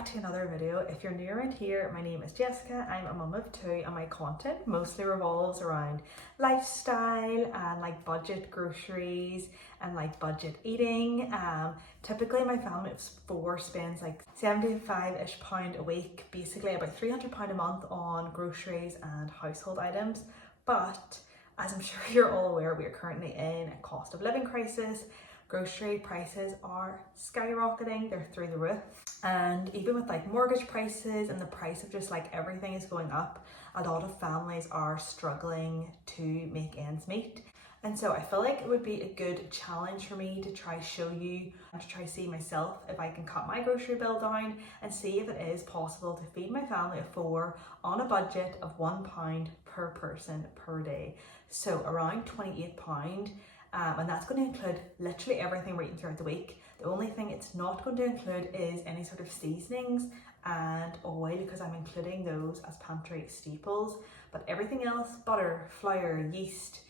back to another video. If you're new around here, my name is Jessica. I'm a mum of two and my content mostly revolves around lifestyle and like budget groceries and like budget eating. Typically my family of four spends like £75-ish a week, basically about £300 a month on groceries and household items. But as I'm sure you're all aware, we are currently in a cost of living crisis. Grocery prices are skyrocketing, they're through the roof. And even with like mortgage prices and the price of just like everything is going up, a lot of families are struggling to make ends meet. And so I feel like it would be a good challenge for me to try show you and to try see myself if I can cut my grocery bill down and see if it is possible to feed my family of four on a budget of £1 per person per day. So around £28. And that's going to include literally everything we're eating throughout the week. The only thing it's not going to include is any sort of seasonings and oil, because I'm including those as pantry staples. But everything else, butter, flour, yeast,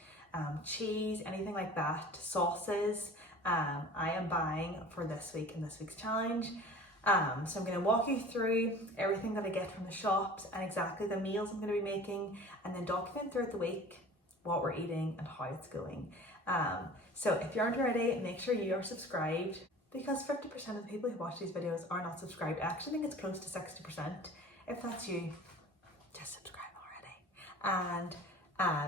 cheese, anything like that, sauces, I am buying for this week in this week's challenge. So I'm going to walk you through everything that I get from the shops and exactly the meals I'm going to be making, and then document throughout the week what we're eating and how it's going. So if you aren't already, make sure you are subscribed, because 50% of the people who watch these videos are not subscribed. I actually think it's close to 60%. If that's you, just subscribe already. And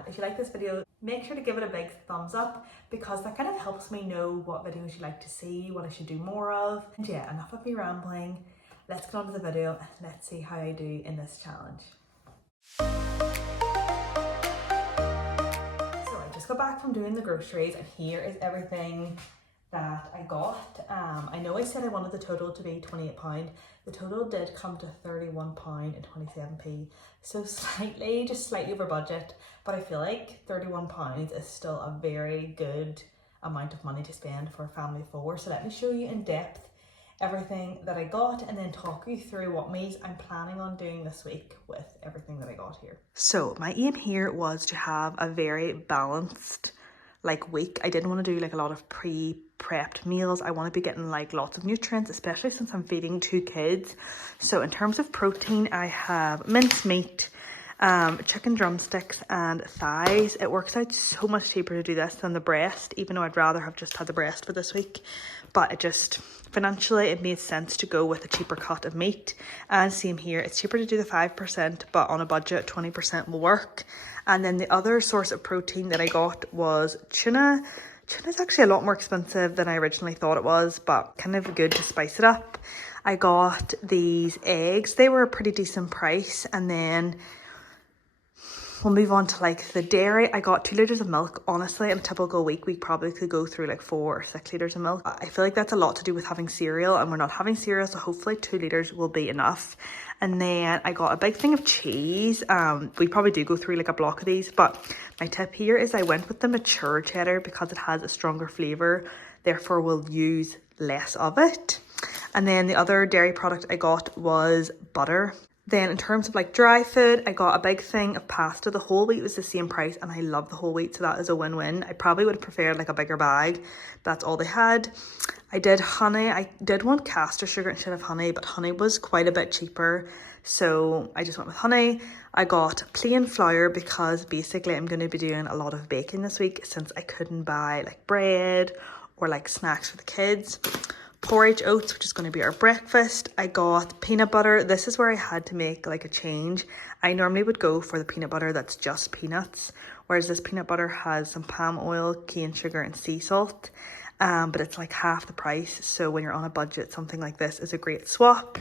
if you like this video, make sure to give it a big thumbs up, because that kind of helps me know what videos you like to see, what I should do more of. And yeah, enough of me rambling. Let's get on to the video and let's see how I do in this challenge. Just got back from doing the groceries, and here is everything that I got. I know I said I wanted the total to be £28. The total did come to £31.27, so slightly over budget, but I feel like £31 is still a very good amount of money to spend for a family of four. So let me show you in depth everything that I got and then talk you through what meals I'm planning on doing this week with everything that I got here. So my aim here was to have a very balanced week. I didn't want to do like a lot of pre-prepped meals. I want to be getting like lots of nutrients, especially since I'm feeding two kids. So in terms of protein, I have mincemeat, chicken drumsticks and thighs. It works out so much cheaper to do this than the breast, even though I'd rather have just had the breast for this week. But it just, financially, it made sense to go with a cheaper cut of meat. And same here, it's cheaper to do the 5%, but on a budget, 20% will work. And then the other source of protein that I got was tuna. Tuna's actually a lot more expensive than I originally thought it was, but kind of good to spice it up. I got these eggs. They were a pretty decent price. And then we'll move on to like the dairy. I got 2 litres of milk. Honestly, in a typical week, we probably could go through like 4 or 6 litres of milk. I feel like that's a lot to do with having cereal, and we're not having cereal, so hopefully 2 litres will be enough. And then I got a big thing of cheese. We probably do go through like a block of these, but my tip here is I went with the mature cheddar because it has a stronger flavour, therefore we'll use less of it. And then the other dairy product I got was butter. Then in terms of like dry food, I got a big thing of pasta. The whole wheat was the same price, and I love the whole wheat, so that is a win-win. I probably would have preferred like a bigger bag. That's all they had. I did honey. I did want castor sugar instead of honey, but honey was quite a bit cheaper, so I just went with honey. I got plain flour because basically I'm going to be doing a lot of baking this week, since I couldn't buy like bread or like snacks for the kids. Porridge oats, which is going to be our breakfast. I got peanut butter. This is where I had to make like a change. I normally would go for the peanut butter that's just peanuts, whereas this peanut butter has some palm oil, cane sugar and sea salt, but it's like half the price. So when you're on a budget, something like this is a great swap.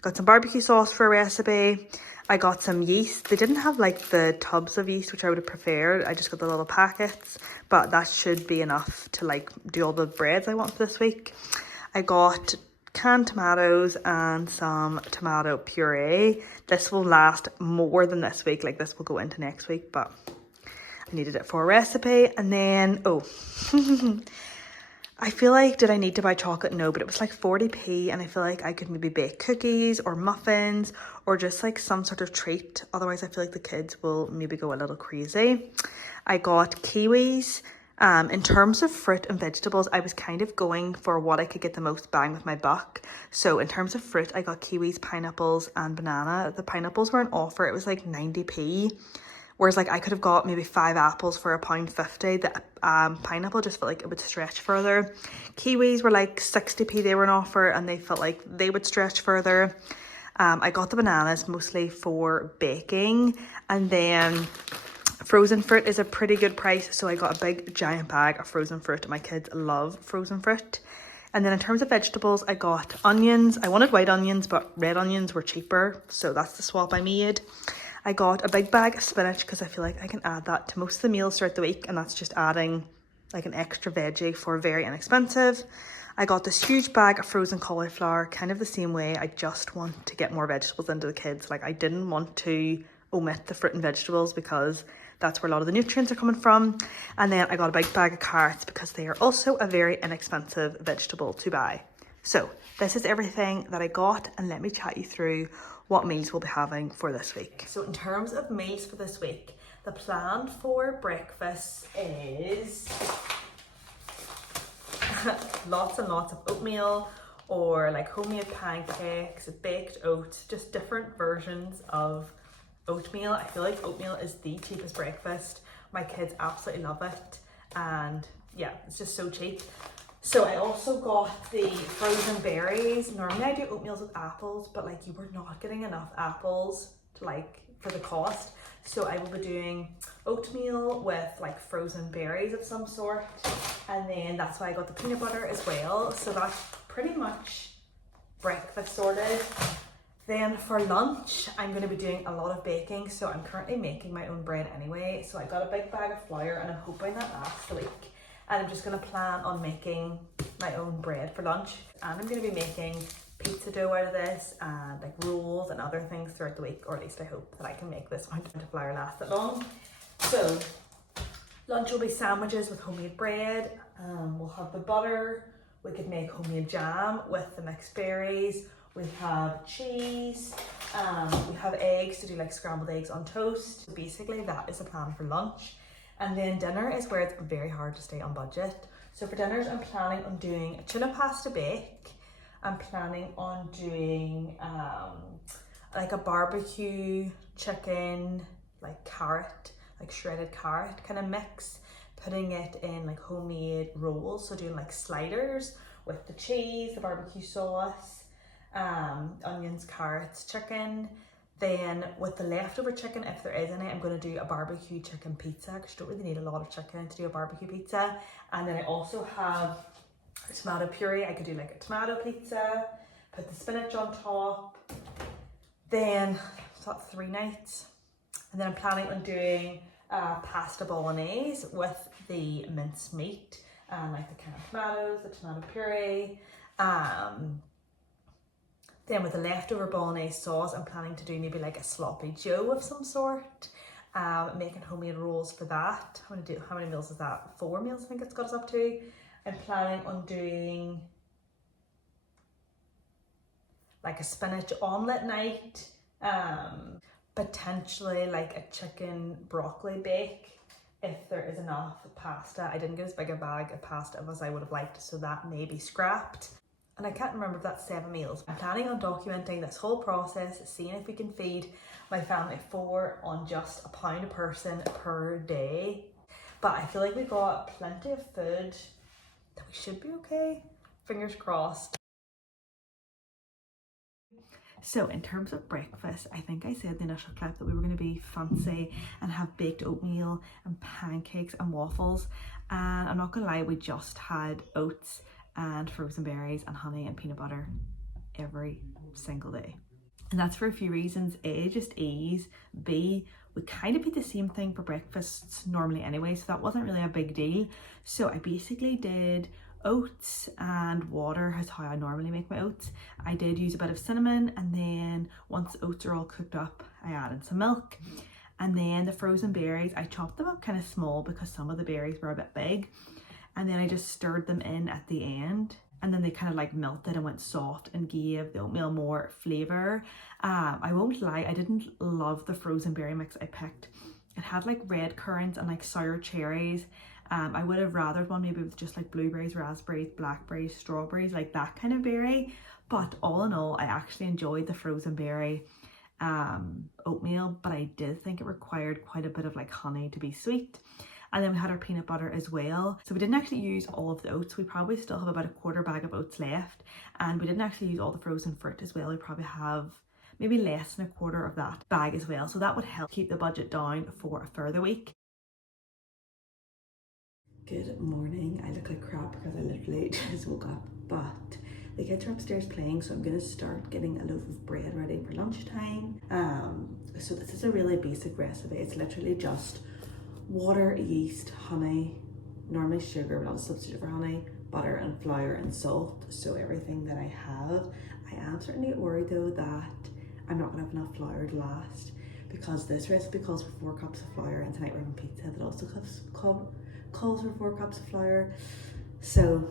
Got some barbecue sauce for a recipe. I got some yeast. They didn't have like the tubs of yeast, which I would have preferred. I just got the little packets, but that should be enough to like do all the breads I want for this week. I got canned tomatoes and some tomato puree. This will last more than this week. Like this will go into next week, but I needed it for a recipe. And then, I feel like, did I need to buy chocolate? No, but it was like 40p, and I feel like I could maybe bake cookies or muffins or just like some sort of treat. Otherwise, I feel like the kids will maybe go a little crazy. I got kiwis. In terms of fruit and vegetables, I was kind of going for what I could get the most bang with my buck. So in terms of fruit, I got kiwis, pineapples and banana. The pineapples were on offer. It was like 90p. Whereas like I could have got maybe 5 apples for £1.50. The pineapple just felt like it would stretch further. Kiwis were like 60p, they were on offer and they felt like they would stretch further. I got the bananas mostly for baking, and then frozen fruit is a pretty good price, so I got a big giant bag of frozen fruit. My kids love frozen fruit. And then in terms of vegetables, I got onions. I wanted white onions, but red onions were cheaper, so that's the swap I made. I got a big bag of spinach because I feel like I can add that to most of the meals throughout the week, and that's just adding like an extra veggie for very inexpensive. I got this huge bag of frozen cauliflower, kind of the same way. I just want to get more vegetables into the kids. Like I didn't want to omit the fruit and vegetables because that's where a lot of the nutrients are coming from. And then I got a big bag of carrots because they are also a very inexpensive vegetable to buy. So this is everything that I got, and let me chat you through what meals we'll be having for this week. So in terms of meals for this week, the plan for breakfast is lots and lots of oatmeal or like homemade pancakes, baked oats, just different versions of oatmeal. I feel like oatmeal is the cheapest breakfast. My kids absolutely love it, and yeah, it's just so cheap. So I also got the frozen berries. Normally I do oatmeals with apples, but like you were not getting enough apples to like for the cost. So I will be doing oatmeal with like frozen berries of some sort. And then that's why I got the peanut butter as well. So that's pretty much breakfast sorted. Then for lunch, I'm going to be doing a lot of baking. So I'm currently making my own bread anyway. So I got a big bag of flour and I'm hoping that lasts the week. And I'm just going to plan on making my own bread for lunch. And I'm going to be making pizza dough out of this and like rolls and other things throughout the week, or at least I hope that I can make this amount of flour last that long. So lunch will be sandwiches with homemade bread. We'll have the butter. We could make homemade jam with the mixed berries. We have cheese. We have eggs to do like scrambled eggs on toast. So basically that is the plan for lunch. And then dinner is where it's very hard to stay on budget. So for dinners, I'm planning on doing a tuna pasta bake. I'm planning on doing like a barbecue chicken, like carrot, like shredded carrot kind of mix, putting it in like homemade rolls. So doing like sliders with the cheese, the barbecue sauce, onions, carrots, chicken. Then with the leftover chicken, if there is any, I'm going to do a barbecue chicken pizza because you don't really need a lot of chicken to do a barbecue pizza. And then I also have tomato puree. I could do like a tomato pizza, put the spinach on top. Then so that's 3 nights. And then I'm planning on doing pasta bolognese with the minced meat and like the canned tomatoes, the tomato puree. Then with the leftover bolognese sauce, I'm planning to do maybe like a sloppy joe of some sort. Making homemade rolls for that. How many meals is that? 4 meals I think it's got us up to. I'm planning on doing like a spinach omelette night. Potentially like a chicken broccoli bake if there is enough pasta. I didn't get as big a bag of pasta as I would have liked, so that may be scrapped. And I can't remember if that's 7 meals. I'm planning on documenting this whole process, seeing if we can feed my family of 4 on just £1 a person per day. But I feel like we got plenty of food that we should be okay. Fingers crossed. So in terms of breakfast, I think I said in the initial clip that we were going to be fancy and have baked oatmeal and pancakes and waffles. And I'm not going to lie, we just had oats and frozen berries and honey and peanut butter every single day. And that's for a few reasons. A, just ease. B, we kind of eat the same thing for breakfasts normally anyway, so that wasn't really a big deal. So I basically did oats and water is how I normally make my oats. I did use a bit of cinnamon, and then once the oats are all cooked up, I added some milk. And then the frozen berries, I chopped them up kind of small because some of the berries were a bit big. And then I just stirred them in at the end, and then they kind of like melted and went soft and gave the oatmeal more flavour. I won't lie, I didn't love the frozen berry mix I picked. It had like red currants and like sour cherries I would have rathered one maybe with just like blueberries, raspberries, blackberries, strawberries, like that kind of berry. But all in all, I actually enjoyed the frozen berry oatmeal, but I did think it required quite a bit of like honey to be sweet. And then we had our peanut butter as well. So we didn't actually use all of the oats. We probably still have about a quarter bag of oats left. And we didn't actually use all the frozen fruit as well. We probably have maybe less than a quarter of that bag as well. So that would help keep the budget down for a further week. Good morning. I look like crap because I literally just woke up, but the kids are upstairs playing, so I'm gonna start getting a loaf of bread ready for lunchtime. So this is a really basic recipe. It's literally just water, yeast, honey, normally sugar, but not a substitute for honey, butter and flour and salt. So everything that I have. I am certainly worried though that I'm not gonna have enough flour to last, because this recipe calls for 4 cups of flour, and tonight we're having pizza that also calls for 4 cups of flour. So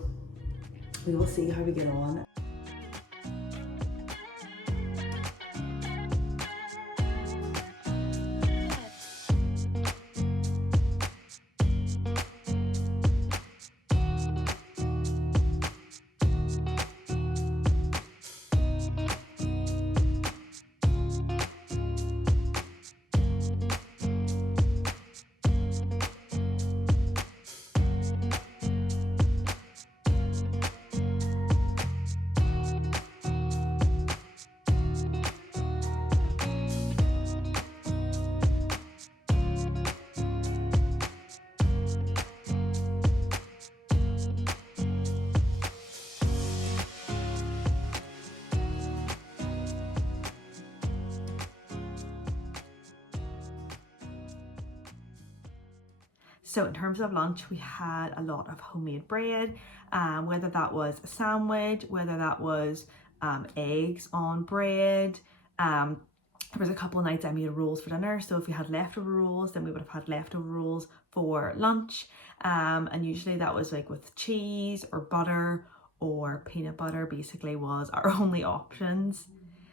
we will see how we get on. So in terms of lunch, we had a lot of homemade bread, whether that was a sandwich, whether that was eggs on bread. There was a couple of nights I made rolls for dinner, so if we had leftover rolls, then we would have had leftover rolls for lunch. And usually that was like with cheese or butter or peanut butter, basically was our only options.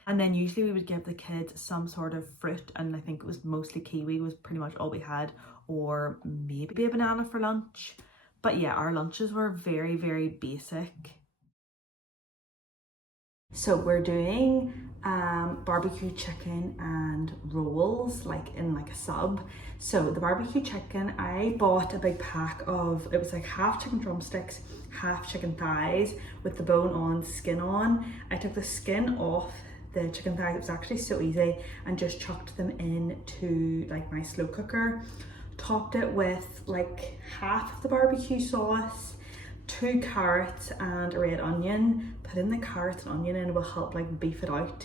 And then usually we would give the kids some sort of fruit, and I think it was mostly kiwi was pretty much all we had, or maybe a banana for lunch. But yeah, our lunches were very, very basic. So we're doing barbecue chicken and rolls, like in like a sub. So the barbecue chicken, I bought a big pack of, it was like half chicken drumsticks, half chicken thighs with the bone on, skin on. I took the skin off the chicken thighs. It was actually so easy, and just chucked them into like my slow cooker. Topped it with like half of the barbecue sauce, 2 carrots and a red onion. Putting the carrots and onion in will help like beef it out,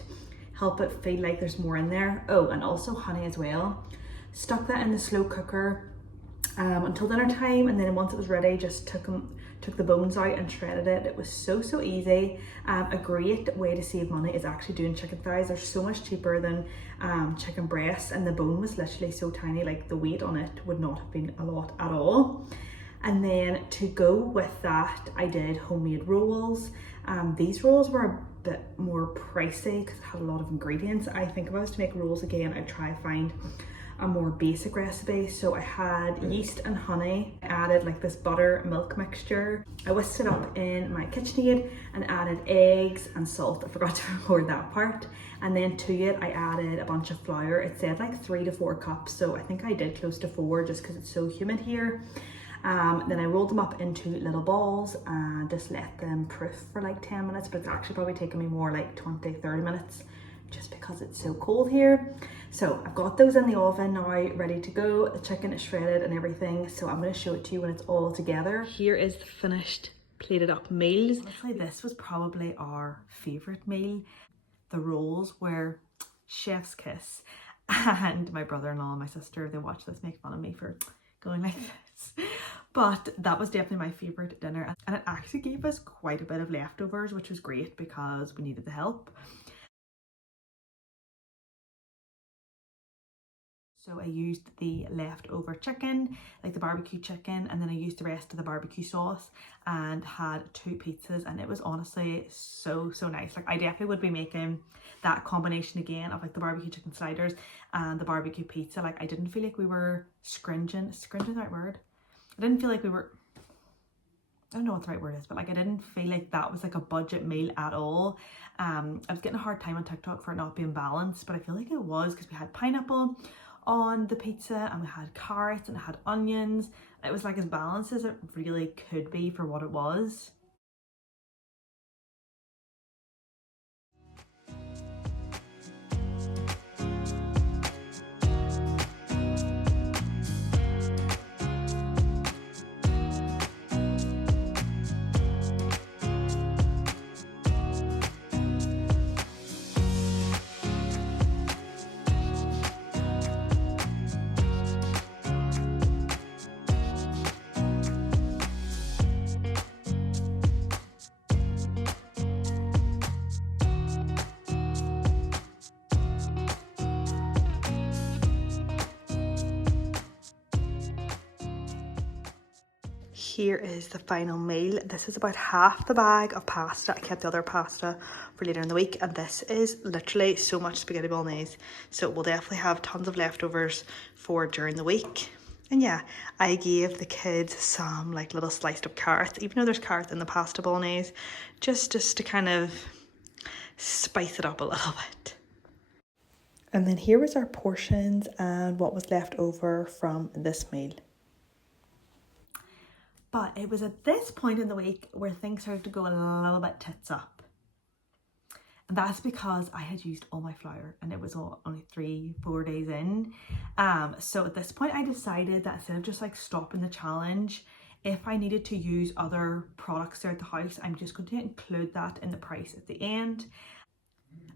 help it feel like there's more in there. Oh, and also honey as well. Stuck that in the slow cooker until dinner time, and then once it was ready, just took the bones out and shredded it. It was so easy. A great way to save money is actually doing chicken thighs. They're so much cheaper than chicken breasts, and the bone was literally so tiny, like the weight on it would not have been a lot at all. And then to go with that, I did homemade rolls. These rolls were a bit more pricey because it had a lot of ingredients. I think if I was to make rolls again, I'd try to find a more basic recipe. So I had yeast and honey. I added like this butter milk mixture. I whisked it up in my KitchenAid and added eggs and salt. I forgot to record that part. And then to it, I added a bunch of flour. It said like 3 to 4 cups. So I think I did close to 4 just because it's so humid here. Then I rolled them up into little balls and just let them proof for like 10 minutes, but it's actually probably taken me more like 20-30 minutes just because it's so cold here. So I've got those in the oven now, ready to go. The chicken is shredded and everything, so I'm going to show it to you when it's all together. Here is the finished plated up meals. Honestly, this was probably our favourite meal. The rolls were chef's kiss, and my brother-in-law and my sister, they watch this, make fun of me for going like this. But that was definitely my favourite dinner, and it actually gave us quite a bit of leftovers, which was great because we needed the help. So I used the leftover chicken, like the barbecue chicken, and then I used the rest of the barbecue sauce and had 2 pizzas, and it was honestly so nice. Like I definitely would be making that combination again of like the barbecue chicken sliders and the barbecue pizza. Like I didn't feel like we were scringing. Scringing is the right word? I didn't feel like we were, I don't know what the right word is, but like I didn't feel like that was like a budget meal at all. I was getting a hard time on TikTok for it not being balanced, but I feel like it was, because we had pineapple on the pizza and we had carrots and it had onions. It was like as balanced as it really could be for what it was. Here is the final meal. This is about half the bag of pasta. I kept the other pasta for later in the week, and this is literally so much spaghetti bolognese. So we'll definitely have tons of leftovers for during the week. And yeah, I gave the kids some like little sliced up carrots, even though there's carrots in the pasta bolognese, just to kind of spice it up a little bit. And then here was our portions and what was left over from this meal. But it was at this point in the week where things started to go a little bit tits up. And that's because I had used all my flour and it was only 3-4 days in. So at this point I decided that instead of just like stopping the challenge, if I needed to use other products throughout the house, I'm just going to include that in the price at the end.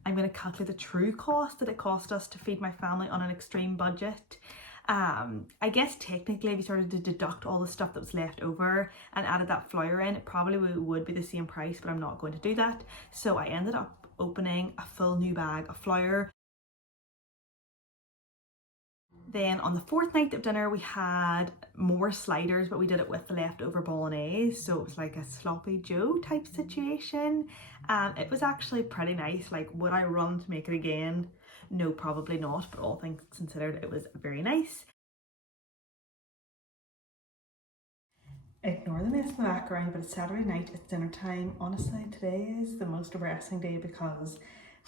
I'm going to calculate the true cost that it cost us to feed my family on an extreme budget. I guess technically if you started to deduct all the stuff that was left over and added that flour in, it probably would be the same price, but I'm not going to do that. So I ended up opening a full new bag of flour. Then on the fourth night of dinner we had more sliders, but we did it with the leftover bolognese, so it was like a sloppy Joe type situation. It was actually pretty nice. Like, would I run to make it again? No, probably not, but all things considered, it was very nice. Ignore the mess in the background, but it's Saturday night, it's dinner time. Honestly, today is the most depressing day because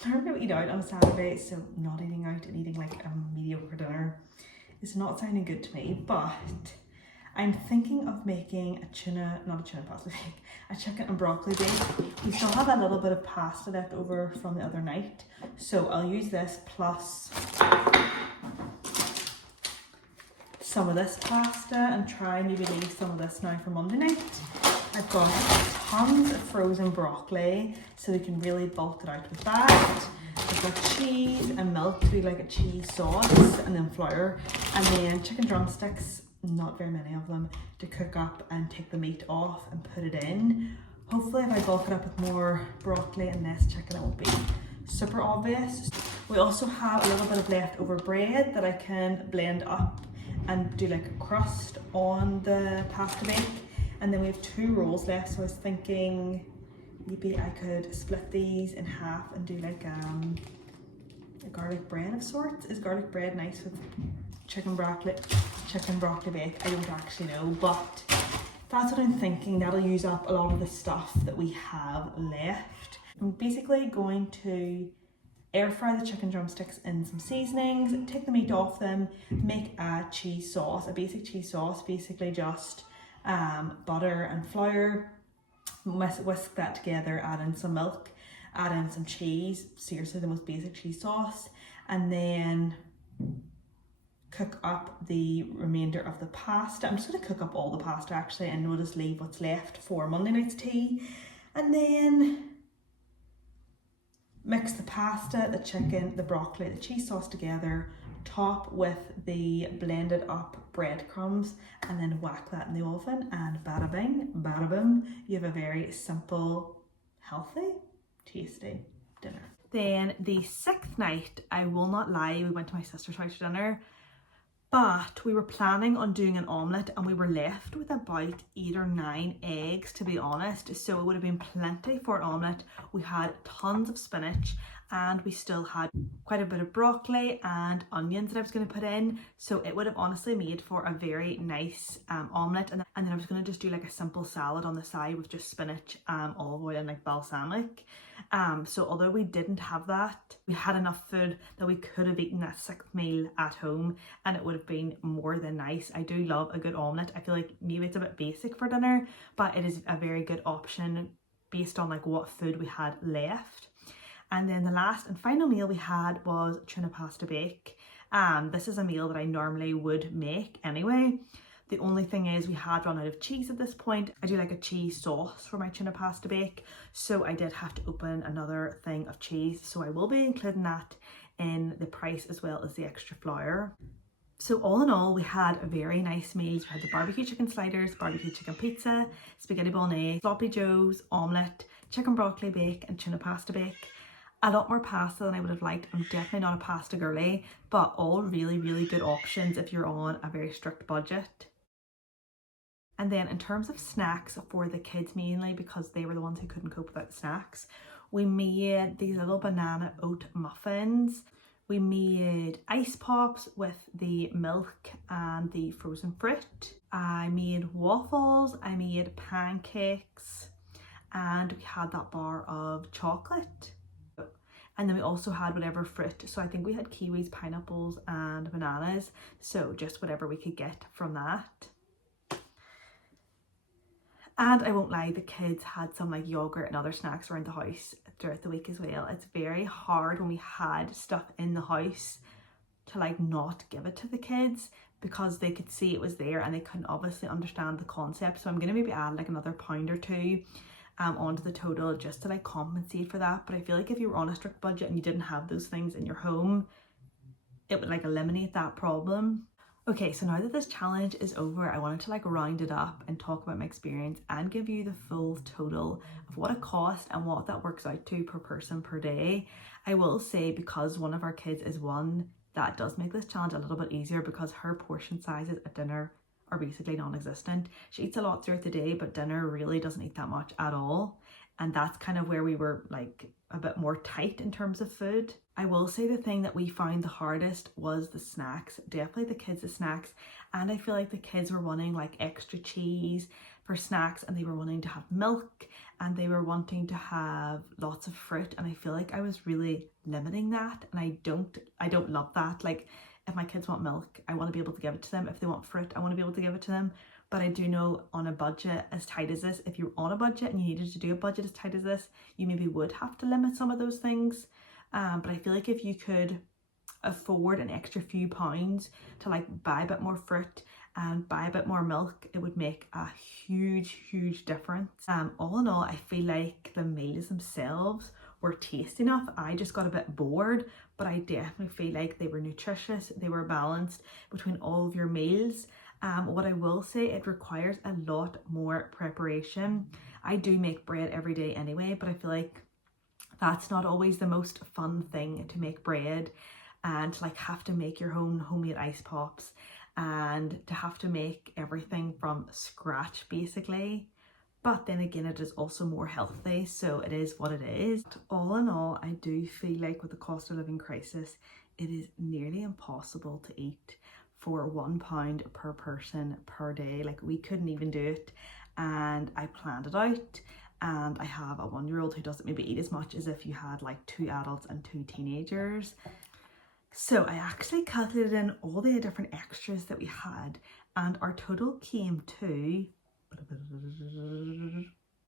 normally we eat out on a Saturday, so not eating out and eating like a mediocre dinner is not sounding good to me. But I'm thinking of making a chicken and broccoli bake. We still have a little bit of pasta left over from the other night, so I'll use this plus some of this pasta and try maybe leave some of this now for Monday night. I've got tons of frozen broccoli, so we can really bulk it out with that. I've got cheese and milk to do like a cheese sauce, and then flour, and then chicken drumsticks, not very many of them, to cook up and take the meat off and put it in. Hopefully if I bulk it up with more broccoli and less chicken, it won't be super obvious. We also have a little bit of leftover bread that I can blend up and do like a crust on the pasta bake. And then we have 2 rolls left, so I was thinking maybe I could split these in half and do like a garlic bread of sorts. Is garlic bread nice with chicken broccoli bake? I don't actually know, but that's what I'm thinking. That'll use up a lot of the stuff that we have left. I'm basically going to air fry the chicken drumsticks in some seasonings, take the meat off them, make a cheese sauce, a basic cheese sauce, basically just butter and flour, whisk that together, add in some milk, add in some cheese, seriously the most basic cheese sauce, and then cook up the remainder of the pasta. I'm just going to cook up all the pasta actually, and we'll just leave what's left for Monday night's tea. And then mix the pasta, the chicken, the broccoli, the cheese sauce together, top with the blended up breadcrumbs, and then whack that in the oven, and bada bing, bada boom, you have a very simple, healthy, tasty dinner. Then the 6th night, I will not lie, we went to my sister's house for dinner. But we were planning on doing an omelette and we were left with about 8 or 9 eggs, to be honest. So it would have been plenty for an omelette. We had tons of spinach and we still had quite a bit of broccoli and onions that I was going to put in. So it would have honestly made for a very nice omelette. And then I was going to just do like a simple salad on the side with just spinach, olive oil and like balsamic. So although we didn't have that, we had enough food that we could have eaten that 6th meal at home and it would have been more than nice. I do love a good omelette. I feel like maybe it's a bit basic for dinner, but it is a very good option based on like what food we had left. And then the last and final meal we had was tuna pasta bake. This is a meal that I normally would make anyway. The only thing is we had run out of cheese at this point. I do like a cheese sauce for my tuna pasta bake, so I did have to open another thing of cheese. So I will be including that in the price as well as the extra flour. So all in all, we had very nice meals. We had the barbecue chicken sliders, barbecue chicken pizza, spaghetti bolognese, sloppy joes, omelette, chicken broccoli bake and tuna pasta bake. A lot more pasta than I would have liked. I'm definitely not a pasta girly, but all really, really good options if you're on a very strict budget. And then in terms of snacks for the kids, mainly because they were the ones who couldn't cope without snacks, we made these little banana oat muffins. We made ice pops with the milk and the frozen fruit. I made waffles, I made pancakes, and we had that bar of chocolate. And then we also had whatever fruit. So I think we had kiwis, pineapples and bananas. So just whatever we could get from that. And I won't lie, the kids had some like yogurt and other snacks around the house throughout the week as well. It's very hard when we had stuff in the house to like not give it to the kids because they could see it was there and they couldn't obviously understand the concept. So I'm going to maybe add like another pound or two onto the total just to like compensate for that. But I feel like if you were on a strict budget and you didn't have those things in your home, it would like eliminate that problem. Okay, so now that this challenge is over, I wanted to like round it up and talk about my experience and give you the full total of what it cost and what that works out to per person per day. I will say because one of our kids is one, that does make this challenge a little bit easier because her portion sizes at dinner are basically non-existent. She eats a lot throughout the day, but dinner really doesn't eat that much at all. And that's kind of where we were like a bit more tight in terms of food. I will say the thing that we found the hardest was the snacks. Definitely the kids' the snacks. And I feel like the kids were wanting like extra cheese for snacks and they were wanting to have milk and they were wanting to have lots of fruit. And I feel like I was really limiting that. And I don't love that. Like if my kids want milk, I want to be able to give it to them. If they want fruit, I want to be able to give it to them. But I do know on a budget as tight as this, if you're on a budget and you needed to do a budget as tight as this, you maybe would have to limit some of those things. But I feel like if you could afford an extra few pounds to like buy a bit more fruit and buy a bit more milk, it would make a huge difference. All in all, I feel like the meals themselves were tasty enough. I just got a bit bored, but I definitely feel like they were nutritious, they were balanced between all of your meals. What I will say, it requires a lot more preparation. I do make bread every day anyway, but I feel like that's not always the most fun thing to make bread and to like have to make your own homemade ice pops and to have to make everything from scratch basically. But then again, it is also more healthy, so it is what it is. All in all, I do feel like with the cost of living crisis, it is nearly impossible to eat for £1 per person per day. Like we couldn't even do it, and I planned it out. And I have a 1-year-old who doesn't maybe eat as much as if you had like 2 adults and 2 teenagers. So I actually calculated in all the different extras that we had, and our total came to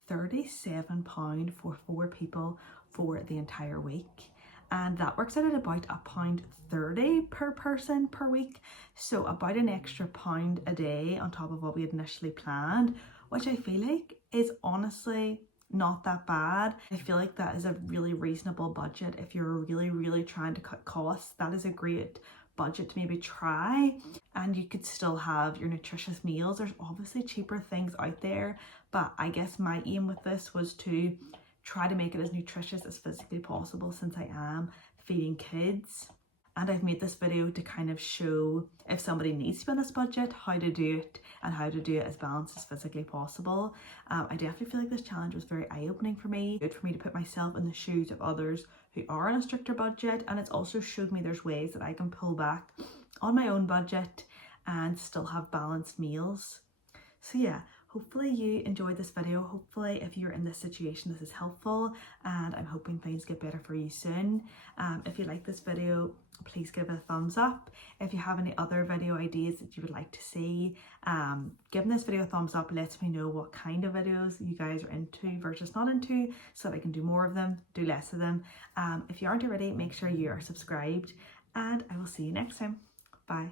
£37 for 4 people for the entire week. And that works out at about £1.30 per person per week. So about an extra £1 a day on top of what we had initially planned, which I feel like is honestly not that bad. I feel like that is a really reasonable budget. If you're really trying to cut costs, that is a great budget to maybe try, and you could still have your nutritious meals. There's obviously cheaper things out there, but I guess my aim with this was to try to make it as nutritious as physically possible since I am feeding kids. and I've made this video to kind of show if somebody needs to be on this budget, how to do it and how to do it as balanced as physically possible. I definitely feel like this challenge was very eye-opening for me. Good for me to put myself in the shoes of others who are on a stricter budget, and it's also showed me there's ways that I can pull back on my own budget and still have balanced meals. So yeah, hopefully you enjoyed this video. Hopefully if you're in this situation, this is helpful, and I'm hoping things get better for you soon. If you like this video, please give it a thumbs up. If you have any other video ideas that you would like to see, giving this video a thumbs up lets me know what kind of videos you guys are into versus not into, so that I can do more of them, do less of them. If you aren't already, make sure you are subscribed, and I will see you next time. Bye.